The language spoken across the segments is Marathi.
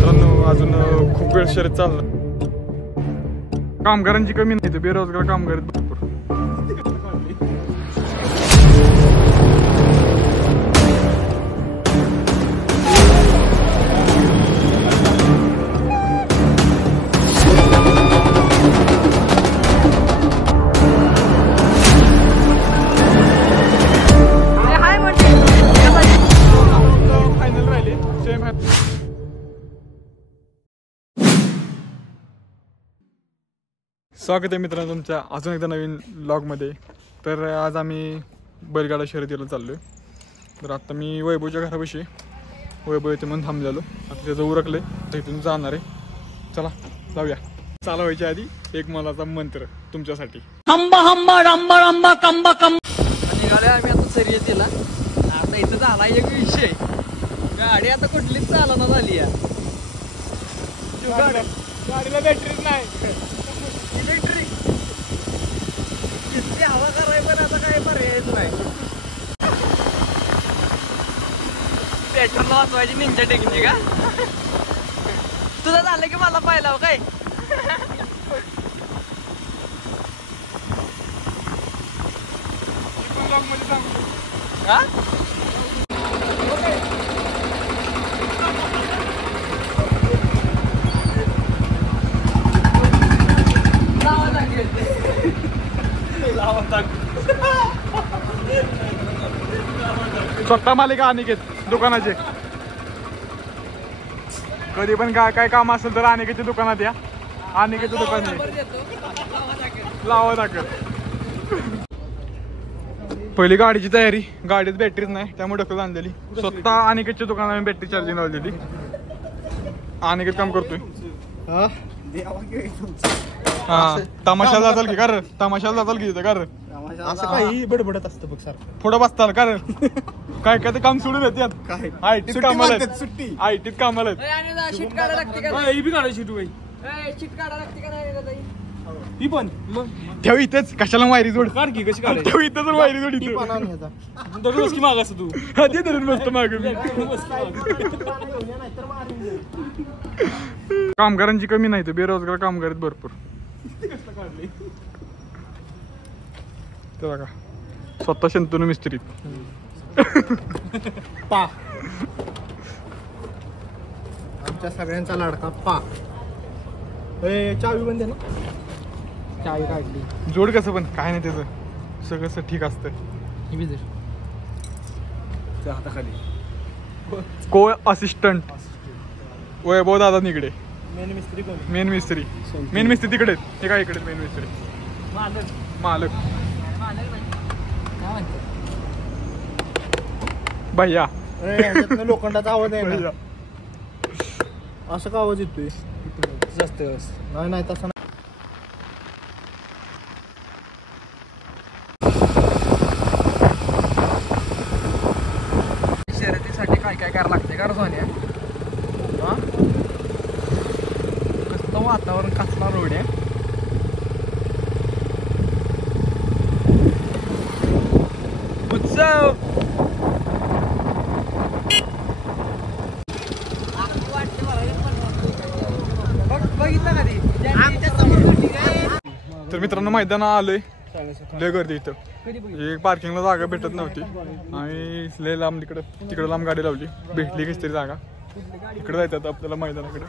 मित्रांनो अजून खूप वेळ शर्यत चाललं. कामगारांची कमी नाही, बेरोजगार कामगार आहेत भरपूर. फायनल राहिले सेम. स्वागत आहे मित्रांनो तुमच्या अजून एकदा नवीन ब्लॉगमध्ये. तर आज आम्ही बैलगाडा शर्यतीला चाललो आहे. तर आत्ता मी वैभवच्या घरापाशी वैभव येते म्हणून थांबलेलो. आता त्याचं उरकलं आहे, तर इथून जाणार आहे. चला जाऊया. चालवायच्या आधी एक मनाचा मंत्र तुमच्यासाठी. हंबा हंबा रंबा रंबा कंबा कंब. निघाले आम्ही आता शर्यतीला. आता इथं झाला एक विषय, गाडी आता कुठलीच चालना झाली आहे. गाडीला बॅटरीच नाही. इलेक्ट्रिक किती हवा कराय, पण आता काय पर्यायच नाही. पेट्रोल वाचवायची निंजा टेक्निक का तुझं झालं की मला पाहिलं काय. हा स्वतः मालिका अनिकेत दुकानाचे. कधी पण काय काम असेल तर अनिकेतच्या दुकानात या. अनिकेतचं दुकान लावा दाखल. पहिली गाडीची तयारी. गाडीत बॅटरीच नाही त्यामुळे ढकल आणलेली. स्वतः अनिकेतच्या दुकानात बॅटरी चार्जिंग लावलेली. अनिकेत काम करतोय. हा तमाशाला जाताल की कर, तमाशाला जाताल की कर. असं काही बडबडत असतं बघ सर. पुढं बसताल कर. काय काय ते काम सोडून येतात. काय आयटीत कामाला आहेत. सुट्टी आयटीत कामाला शीट काढा लागते का? ही बी काढायची तू बाई. शीट काढा लागते का नाही? ही पण ठेव इथेच. कशाला वायरी जोड काढ की कशी काढायची? ठेव इथेच वायरी जोड इथं. पाना आणि ह्याचा. दररोज की मागास तू. हा ते धरून मस्त माग मी. कामगारांची कमी नाही, तर बेरोजगार कामगार आहेत भरपूर. ते बघा स्वतः शंतनू मिस्त्री. पा आमच्या सगळ्यांचा लाडका पा. चावी बंद आहे ना. चावी काढली. जोड कसं पण काय नाही त्याचं सगळं ठीक असतं. हाताखाली को असिस्टंट वैभव दादा निकडे. मेन मिस्त्री कोण? मेन मिस्त्री. मेन मिस्त्री तिकडे हे काय इकडे मेन मिस्त्री मालक भैया. लोखंडाचा आवाज आहे ना. असं का आवाज येतोय जास्त नाही नाही तसं नाही. शर्यतीसाठी काय काय करावं लागते का सोन्या? कसलं वातावरण, कसला रोड आहे. उत्सव बघितलं कधी? तर मित्रांनो मैदान आलोय. लय गर्दी इथं. एक पार्किंगला जागा भेटत नव्हती आणि लय लांब तिकडे लांब गाडी लावली. भेटली कशी तरी जागा. इकडे जायचं आता आपल्याला मैदानाकडे.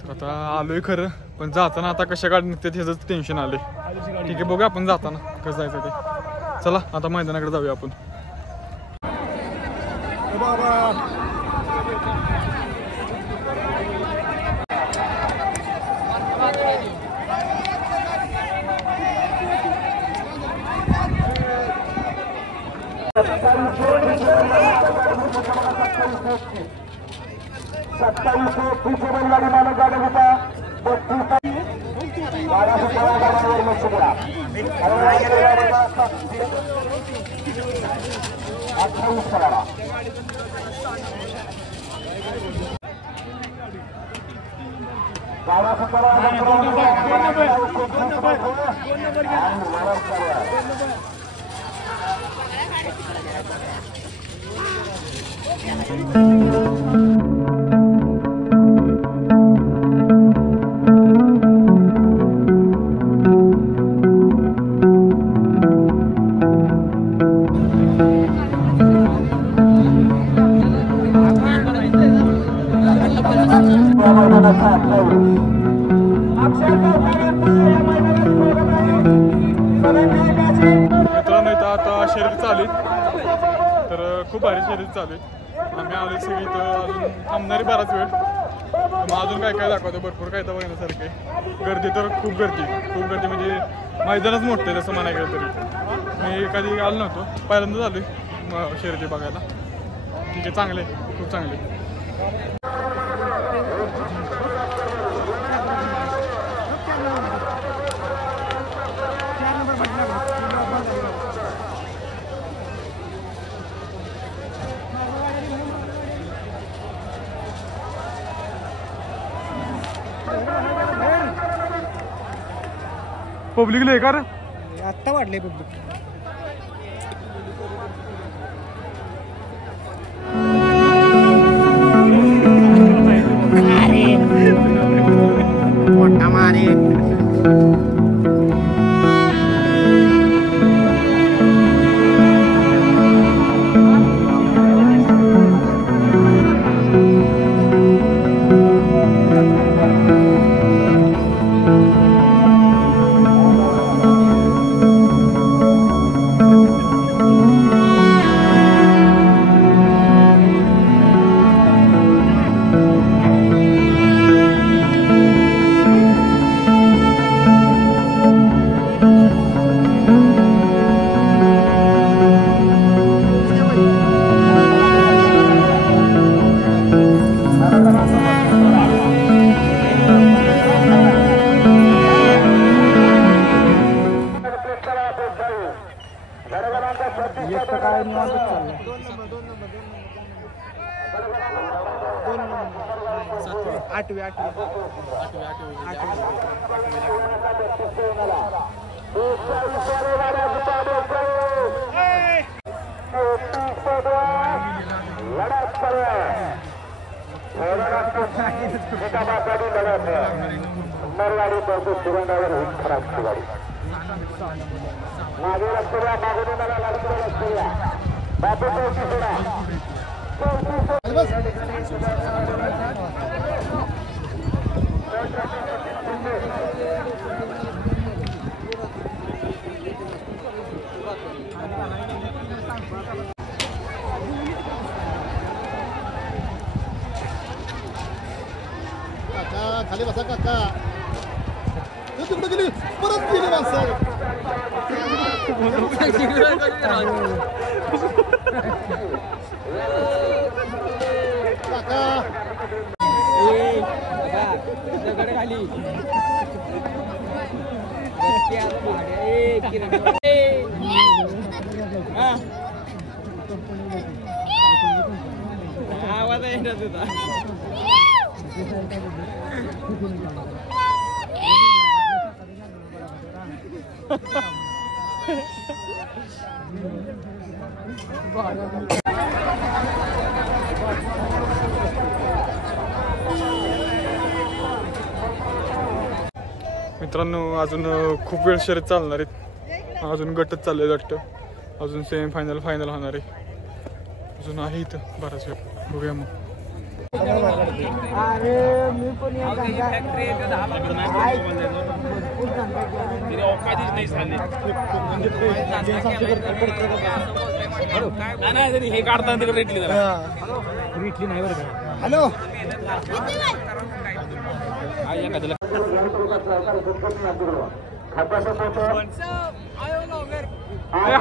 तर आता आलोय खरं, पण जाताना आता कशा गाडी निघते ह्याच टेन्शन आले. ठीक आहे बघूया आपण जाताना कसं जायचं ते. चला आता मैदानाकडे जाऊया आपण. मित्रांनो इथं आता शर्यत चालू आहे, तर खूप भारी शर्यत चालू आहे. आम्ही आलो सगळी इथं अजून थांबणारी बराच वेळ, मग अजून काय काय दाखवतो, भरपूर काय तर बघण्यासारखं आहे. गर्दी तर खूप गर्दी म्हणजे मैदानच मोठं आहे तसं म्हणायला गेलं तरी. मी कधी आलो नव्हतो, पहिल्यांदाच आलो आहे शर्यती बघायला. ठीक आहे, चांगले खूप चांगले. पब्लिक लय का रे? आत्ता वाढले पब्लिक. मोठा मारे खाली बसा काका. तिकडे गेली परत गेली माणसं. काका दगड खाली आवाज येणार होता. मित्रांनो अजून खूप वेळ शर्यत चालणार आहेत. अजून गटच चालले वाटतं. अजून सेमीफायनल फायनल होणार आहे. अजून आहे इथं बराच वेळ. बघूया मग. अरे मी पण हे काढताना तिकडे रेटली नाही बरं का. हॅलो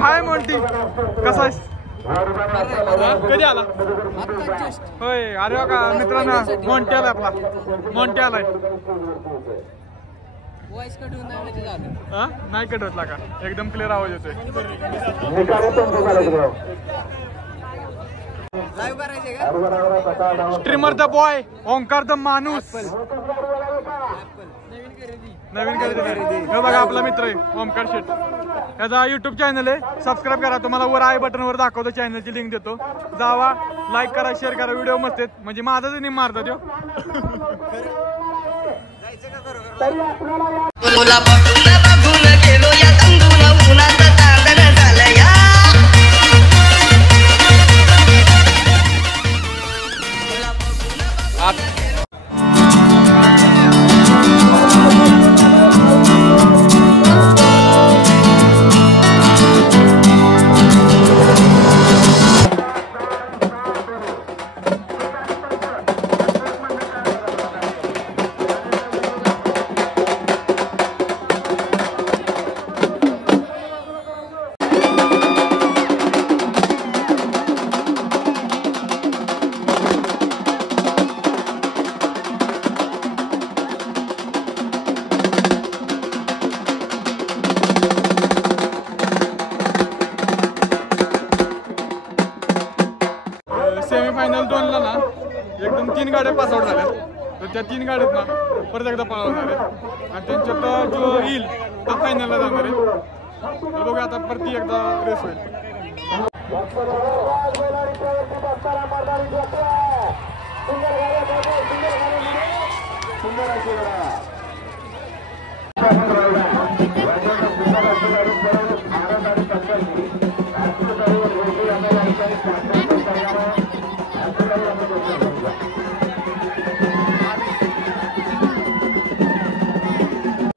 हाय मोंटी, कसा आहेस? कधी आला? होय. अरे का मित्रांनो मोंटी आलाय आपला. मोंटी आलाय. नाही कटवतला का? एकदम क्लिअर आवाज येतोय. Streamer the boy, Omkar the माणूस. नवीन खरेदी. हे बघा आपला मित्र आहे ओमकार शेट. याचा युट्यूब चॅनल आहे, सबस्क्राईब करा. तुम्हाला वर आय बटनवर दाखवतो, चॅनलची लिंक देतो. जावा, लाईक करा, शेअर करा. व्हिडिओ मस्त आहेत, म्हणजे माझाच निम मारतात. गाड्या पासआउट झाल्या, तर त्या 3 गाड्यात ना परत एकदा पळवणार आहे आणि त्यांच्यात जो येईल तो फायनलला जाणार आहे. तर बघूया आता परत एकदा रेस होईल.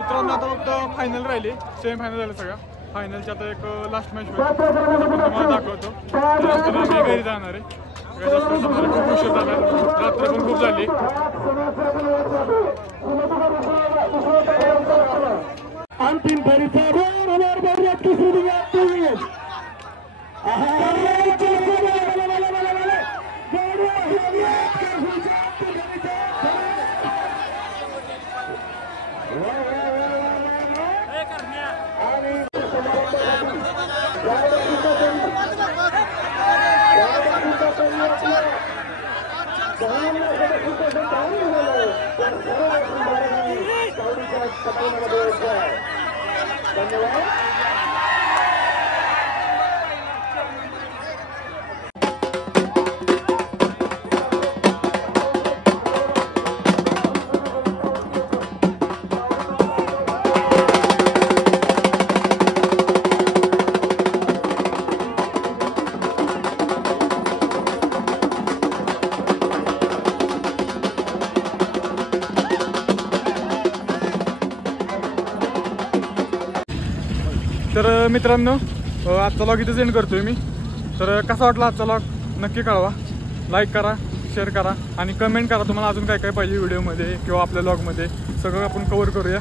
मित्रांनो आता फक्त फायनल राहिली, सेमी फायनल झालं सगळं. फायनलच्या आता एक लास्ट मॅच होईल, तुम्हाला दाखवतो. त्यानंतर आम्ही घरी जाणार आहे. खूप उशीर झाला, रात्र पण खूप झाली. अंतिम फेरीचा तर मित्रांनो आजचा व्लॉग इथं सेंड करतोय मी. तर कसा वाटला आजचा व्लॉग नक्की कळवा, लाईक करा, शेअर करा आणि कमेंट करा तुम्हाला अजून काय काय पाहिजे व्हिडिओमध्ये किंवा आपल्या व्लॉगमध्ये, सगळं आपण कव्हर करूया.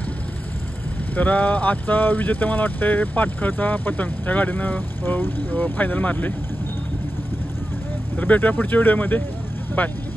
तर आजचा विजेता मला वाटते पाटखळचा पतंग या गाडीनं फायनल मारली. तर भेटूया पुढच्या व्हिडिओमध्ये. बाय.